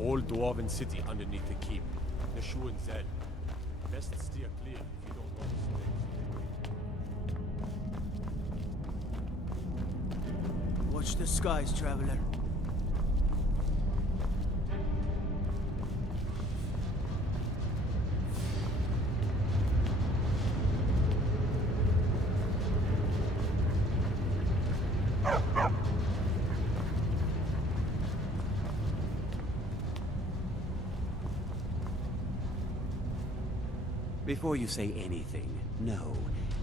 Old dwarven city underneath the keep. The Schuhen Zell. Best steer clear if you don't want to. Watch the skies, traveler. Before you say anything, no,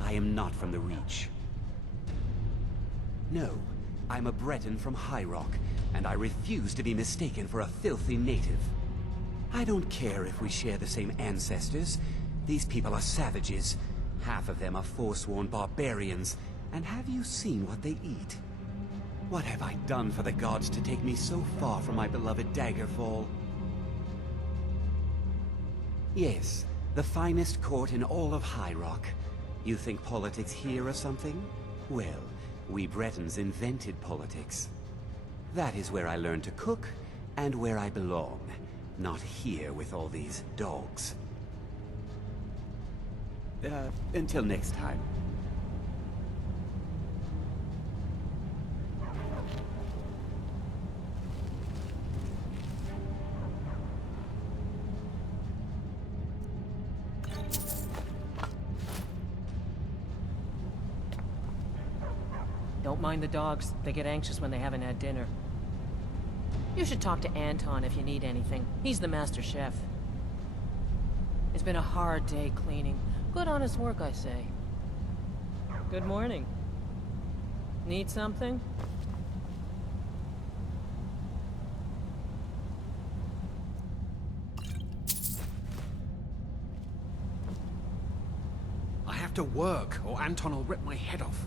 I am not from the Reach. No, I'm a Breton from High Rock, and I refuse to be mistaken for a filthy native. I don't care if we share the same ancestors. These people are savages. Half of them are forsworn barbarians. And have you seen what they eat? What have I done for the gods to take me so far from my beloved Daggerfall? Yes, the finest court in all of High Rock. You think politics here or something? Well, we Bretons invented politics. That is where I learned to cook, and where I belong. Not here with all these dogs. Until next time. Don't mind the dogs. They get anxious when they haven't had dinner. You should talk to Anton if you need anything. He's the master chef. It's been a hard day cleaning. Good honest work, I say. Good morning. Need something? I have to work, or Anton will rip my head off.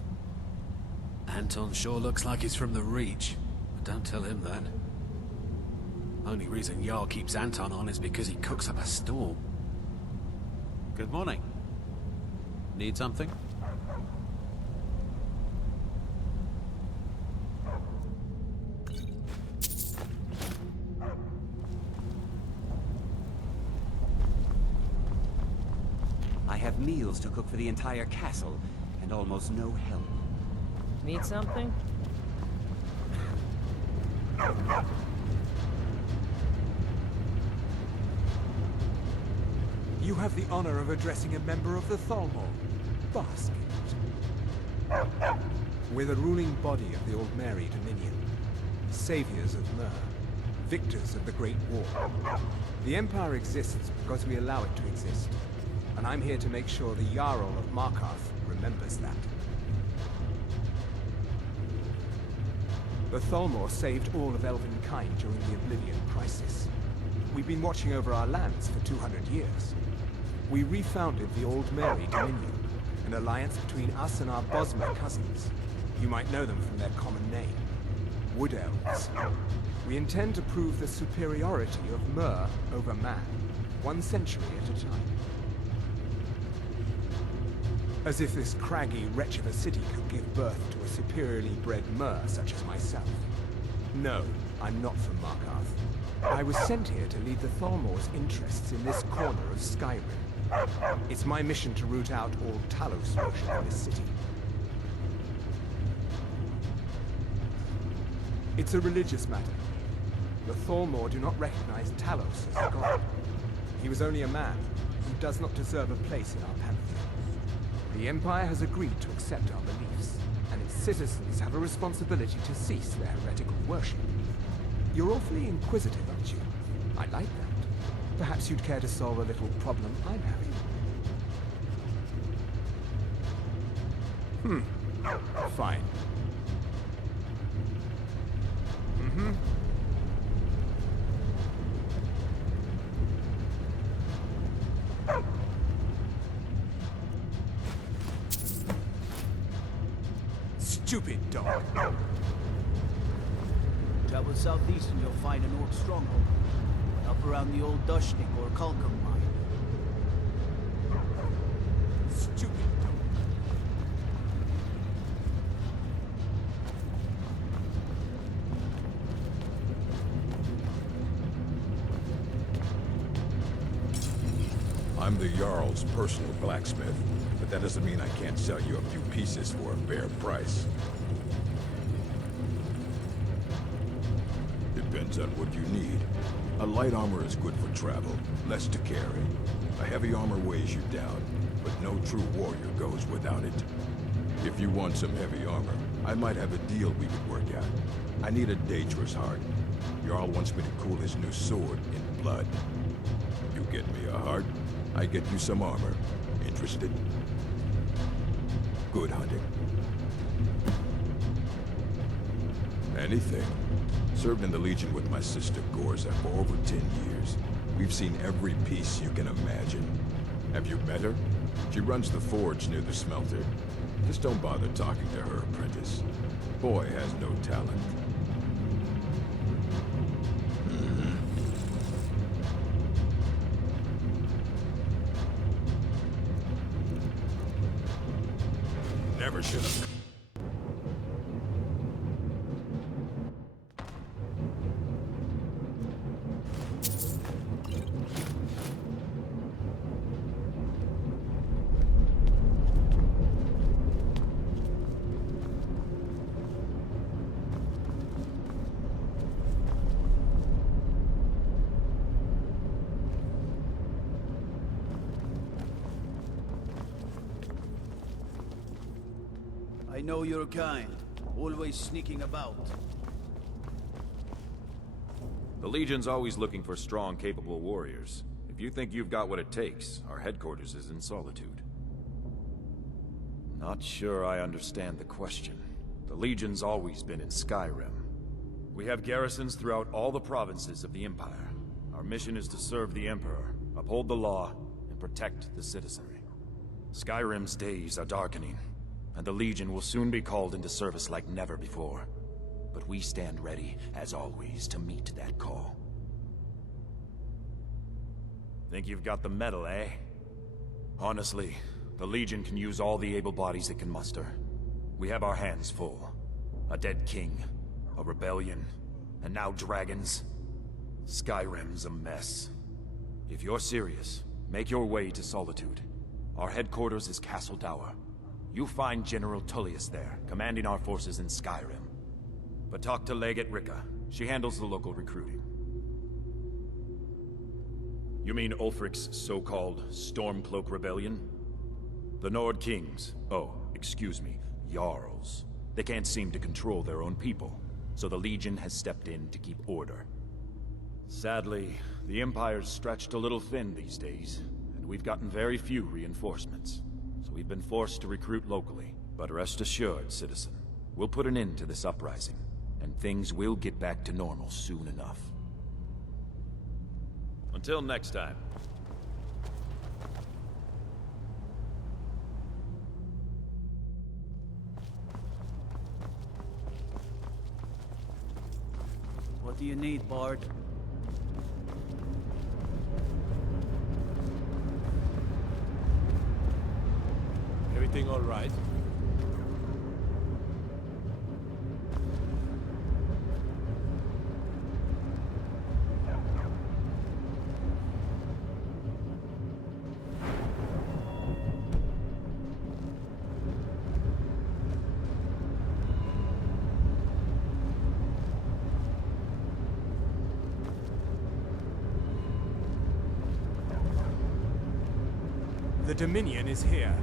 Anton sure looks like he's from the Reach, but don't tell him that. Only reason Jarl keeps Anton on is because he cooks up a storm. Good morning. Need something? I have meals to cook for the entire castle, and almost no help. Need something? You have the honor of addressing a member of the Thalmor. Bask in it. We're the ruling body of the Old Mary Dominion. Saviors of Myr. Victors of the Great War. The Empire exists because we allow it to exist. And I'm here to make sure the Jarl of Markarth remembers that. The Thalmor saved all of Elvenkind during the Oblivion Crisis. We've been watching over our lands for 200 years. We refounded the Old Mary Dominion, an alliance between us and our Bosmer cousins. You might know them from their common name, Wood Elves. We intend to prove the superiority of Myr over man, 1 century at a time. As if this craggy wretch of a city could give birth to a superiorly bred Myr such as myself. No, I'm not from Markarth. I was sent here to lead the Thalmor's interests in this corner of Skyrim. It's my mission to root out all Talos worship in this city. It's a religious matter. The Thalmor do not recognize Talos as a god. He was only a man who does not deserve a place in our pantheon. The Empire has agreed to accept our beliefs, and its citizens have a responsibility to cease their heretical worship. You're awfully inquisitive, aren't you? I like that. Perhaps you'd care to solve a little problem I'm having. Fine. Stupid dog. Travel southeast and you'll find an orc stronghold. Up around the old Dushnik or Kalkum mine. Stupid dog. I'm the Jarl's personal blacksmith, but that doesn't mean I can't sell you a few pieces for a fair price. Depends on what you need. A light armor is good for travel, less to carry. A heavy armor weighs you down, but no true warrior goes without it. If you want some heavy armor, I might have a deal we could work out. I need a dangerous heart. Jarl wants me to cool his new sword in blood. You get me a heart, I get you some armor. Interested? Good hunting. Anything. Served in the Legion with my sister Gorza for over 10 years. We've seen every piece you can imagine. Have you met her? She runs the forge near the smelter. Just don't bother talking to her apprentice. Boy has no talent. Never should have. I know your kind. Always sneaking about. The Legion's always looking for strong, capable warriors. If you think you've got what it takes, our headquarters is in Solitude. Not sure I understand the question. The Legion's always been in Skyrim. We have garrisons throughout all the provinces of the Empire. Our mission is to serve the Emperor, uphold the law, and protect the citizenry. Skyrim's days are darkening, and the Legion will soon be called into service like never before. But we stand ready, as always, to meet that call. Think you've got the mettle, eh? Honestly, the Legion can use all the able bodies it can muster. We have our hands full. A dead king, a rebellion, and now dragons. Skyrim's a mess. If you're serious, make your way to Solitude. Our headquarters is Castle Dower. You find General Tullius there, commanding our forces in Skyrim. But talk to Legate Rika. She handles the local recruiting. You mean Ulfric's so-called Stormcloak Rebellion? The Nord Kings, excuse me, Jarls. They can't seem to control their own people, so the Legion has stepped in to keep order. Sadly, the Empire's stretched a little thin these days, and we've gotten very few reinforcements. So we've been forced to recruit locally. But rest assured, citizen, we'll put an end to this uprising, and things will get back to normal soon enough. Until next time. What do you need, Bard? Everything all right? The Dominion is here,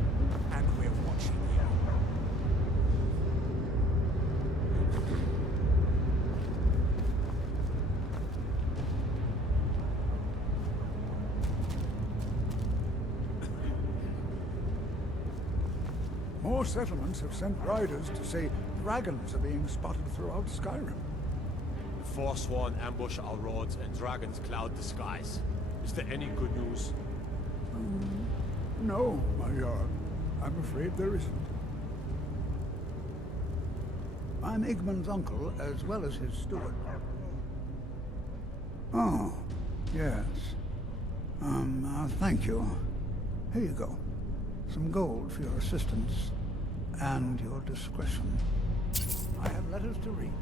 and we're watching you. More settlements have sent riders to say dragons are being spotted throughout Skyrim. The Forsworn ambush our roads and dragons cloud the skies. Is there any good news? No, my Jarl. I'm afraid there isn't. I'm Igmund's uncle, as well as his steward. Oh, yes. Thank you. Here you go. Some gold for your assistance and your discretion. I have letters to read.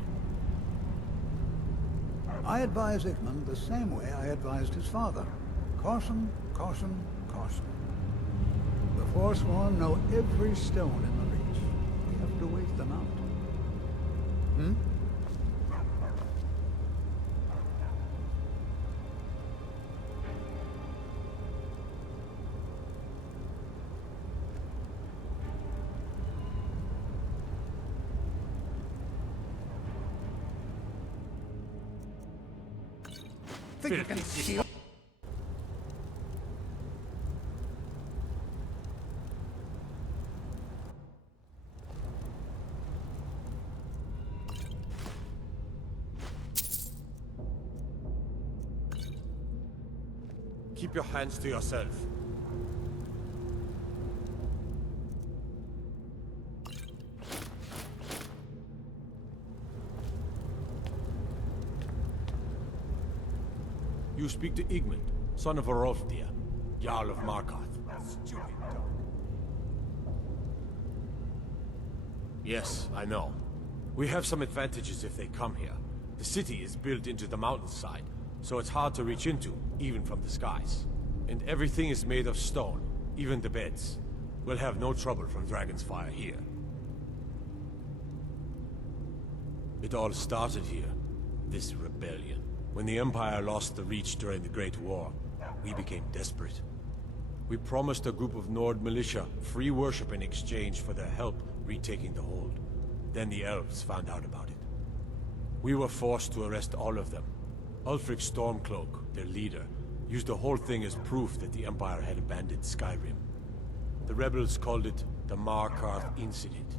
I advise Igmund the same way I advised his father. Caution, caution, caution. The Forsworn know every stone in the Reach. We have to wait them out. Hmm? Think you can steal? Keep your hands to yourself. You speak to Igmund, son of Arolfdir, Jarl of Markarth. Stupid dog. Yes, I know. We have some advantages if they come here. The city is built into the mountainside, so it's hard to reach into, even from the skies. And everything is made of stone, even the beds. We'll have no trouble from Dragon's Fire here. It all started here, this rebellion. When the Empire lost the Reach during the Great War, we became desperate. We promised a group of Nord militia free worship in exchange for their help retaking the hold. Then the elves found out about it. We were forced to arrest all of them. Ulfric Stormcloak, their leader, used the whole thing as proof that the Empire had abandoned Skyrim. The rebels called it the Markarth Incident.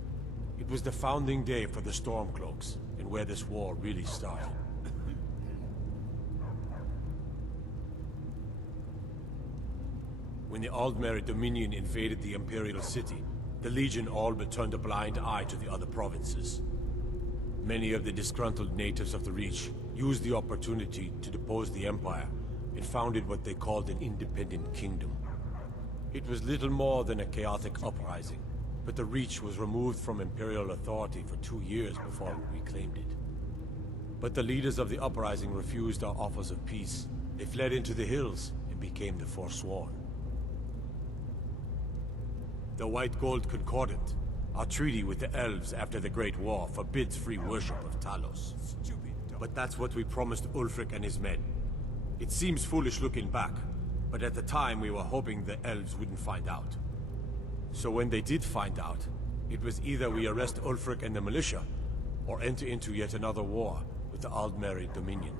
It was the founding day for the Stormcloaks, and where this war really started. When the Aldmeri Dominion invaded the Imperial City, the Legion all but turned a blind eye to the other provinces. Many of the disgruntled natives of the Reach used the opportunity to depose the Empire and founded what they called an independent kingdom. It was little more than a chaotic uprising, but the Reach was removed from Imperial authority for 2 years before we reclaimed it. But the leaders of the uprising refused our offers of peace. They fled into the hills and became the Forsworn. The White Gold Concordant, our treaty with the elves after the Great War, forbids free worship of Talos. Stupid dog. But that's what we promised Ulfric and his men. It seems foolish looking back, but at the time we were hoping the elves wouldn't find out. So when they did find out, it was either we arrest Ulfric and the militia, or enter into yet another war with the Aldmeri Dominion.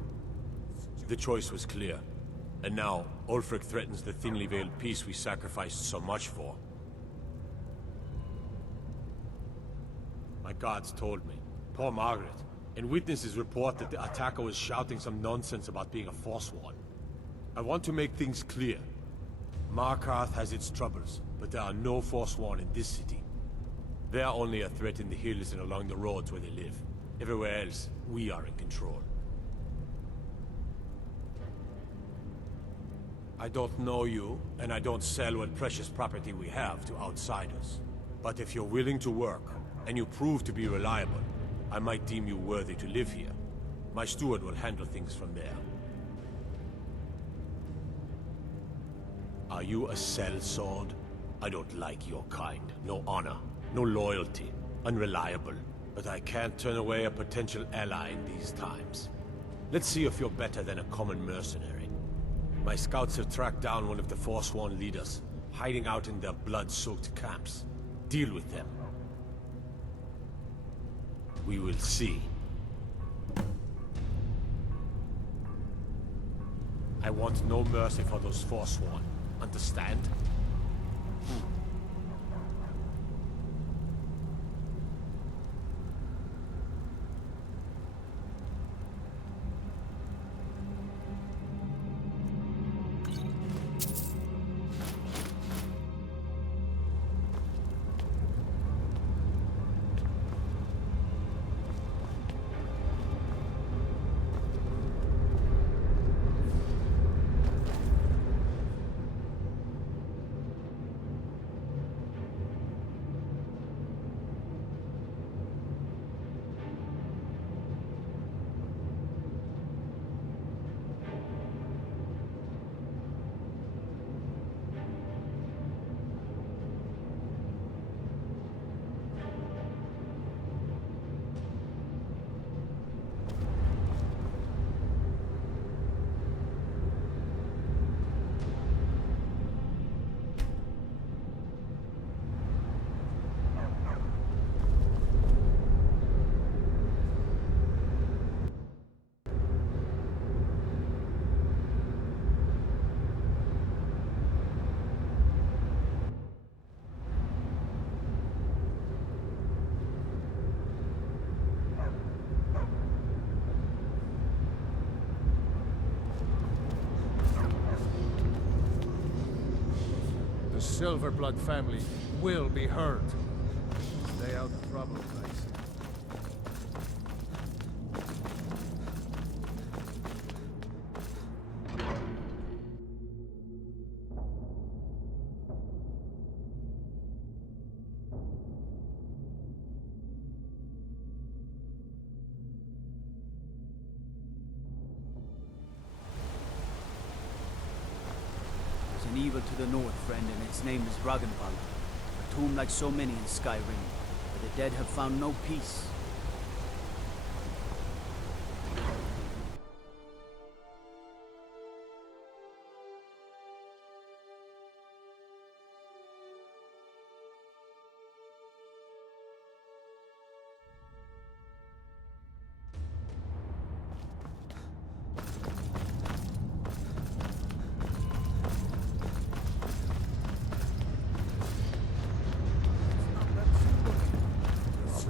The choice was clear, and now Ulfric threatens the thinly veiled peace we sacrificed so much for. My guards told me, poor Margaret, and witnesses report that the attacker was shouting some nonsense about being a Forsworn. I want to make things clear. Markarth has its troubles, but there are no Forsworn in this city. They are only a threat in the hills and along the roads where they live. Everywhere else, we are in control. I don't know you, and I don't sell what precious property we have to outsiders. But if you're willing to work, and you prove to be reliable, I might deem you worthy to live here. My steward will handle things from there. Are you a sellsword? I don't like your kind. No honor, no loyalty, unreliable. But I can't turn away a potential ally in these times. Let's see if you're better than a common mercenary. My scouts have tracked down one of the Forsworn leaders, hiding out in their blood-soaked camps. Deal with them. We will see. I want no mercy for those Forsworn. Understand? Silverblood family will be heard. Stay out of trouble, guys. There's an evil to the north, friend, and its name is Ragnvald. A tomb like so many in Skyrim, where the dead have found no peace.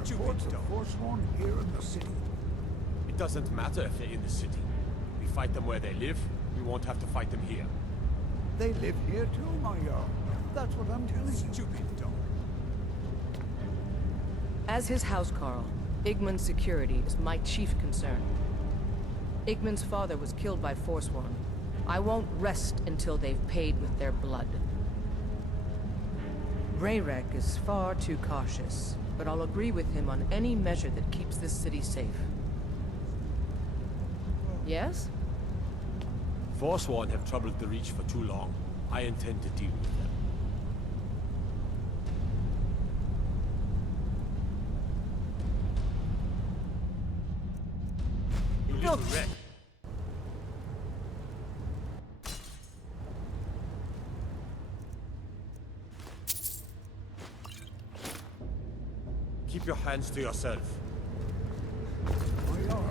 Reports of Forsworn here in the city. It doesn't matter if they're in the city. We fight them where they live, we won't have to fight them here. They live here too, my Jarl. That's what I'm telling you. Stupid dog. As his housecarl, Igmund's security is my chief concern. Igmund's father was killed by Forsworn. I won't rest until they've paid with their blood. Raerek is far too cautious, but I'll agree with him on any measure that keeps this city safe. Yes? Forsworn have troubled the Reach for too long. I intend to deal with them. You little wreck. Keep your hands to yourself. My Jarl.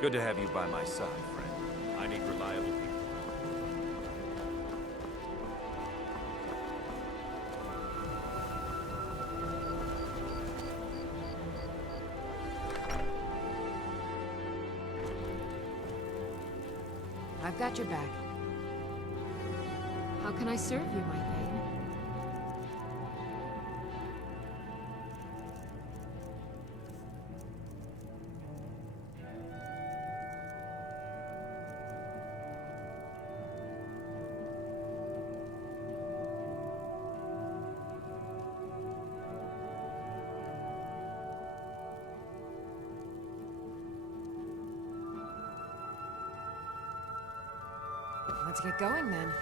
Good to have you by my side, friend. I need reliable people. I've got your back. How can I serve you, my Thane? Let's get going then.